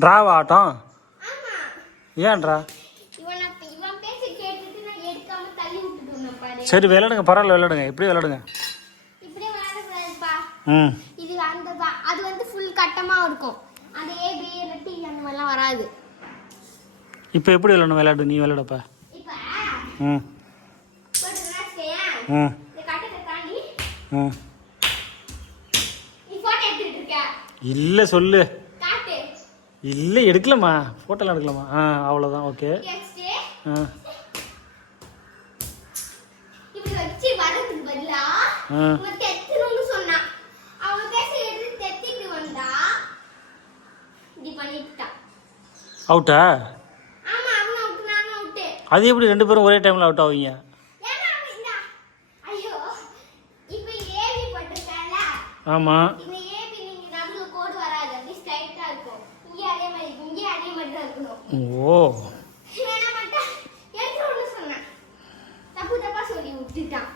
ட்ராவா ஆட்டம்? ஏன்ட்ரா? சரி விளையாடுங்க, பரவாயில்ல விளையாடுங்க, எப்படி விளையாடுங்க. ம் இது அந்த அது வந்து ஃபுல் கட்டமா இருக்கும். அது ஏ பி ரெட்டி அந்த மாதிரிலாம் வராது. இப்போ எப்படி விளையாடணும்? விளையாடு, நீ விளையாடப்பா. இப்போ ம் ம் இந்த கட்டத்தை தாண்டி ம் நீ போட்டோ எடுத்துட்டு இருக்க. இல்லை சொல்லு. காட்டு. இல்லை எடுக்கலாமா, ஃபோட்டோலாம் எடுக்கலாமா? அவ்வளோதான். ஓகே. இப்படி வச்சு வரதுக்கு பதிலா தெத்தணும்னு சொன்னா அவங்க பேச எடுத்து தெத்திட்டு வந்தா இப்படி பண்ணிட்டா. அவுட்டா? ஆமா, அவன் அவுட், நானும் அவுட். அது எப்படி 2 பேரும் ஒரே டைமில் அவுட் ஆவீங்க? ஏன்னா இந்த ஐயோ இப்போ ஏவி போட்டுட்டால. ஆமா. இந்த ஏபி நீங்க நடுவுல கோடு வராது, அப்படி ஸ்ட்ரைட்டா இருக்கும். இங்க அதே மாதிரி தான் இருக்கணும். ஓ, என்ன பண்ணா எடுத்துன்னு சொன்னா தப்பா சொல்லி விட்டுட்டான்.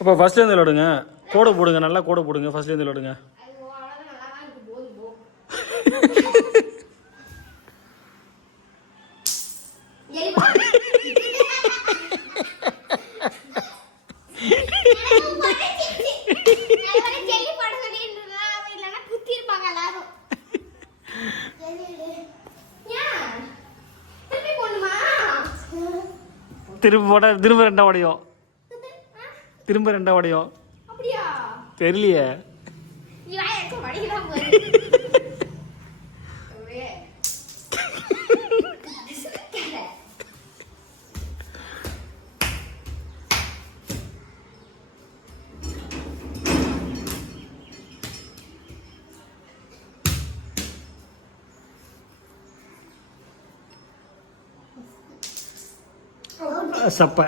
அப்போ ஃபர்ஸ்ட்லேருந்து விளையாடுங்க. கோடை போடுங்க, நல்லா கோடை போடுங்க. ஃபர்ஸ்ட்லேருந்து விளையாடுங்க. ஐயோ அவ்வளவுதான், நல்லா தான் இருக்கு. போ எலிவா திரும்ப போட திரும்ப 2 உடையும். திரும்ப 2 உடையும். அப்படியா? தெரியலையே. நீ வாய் அக்க வடிக்கலாம் போய். சப்பை.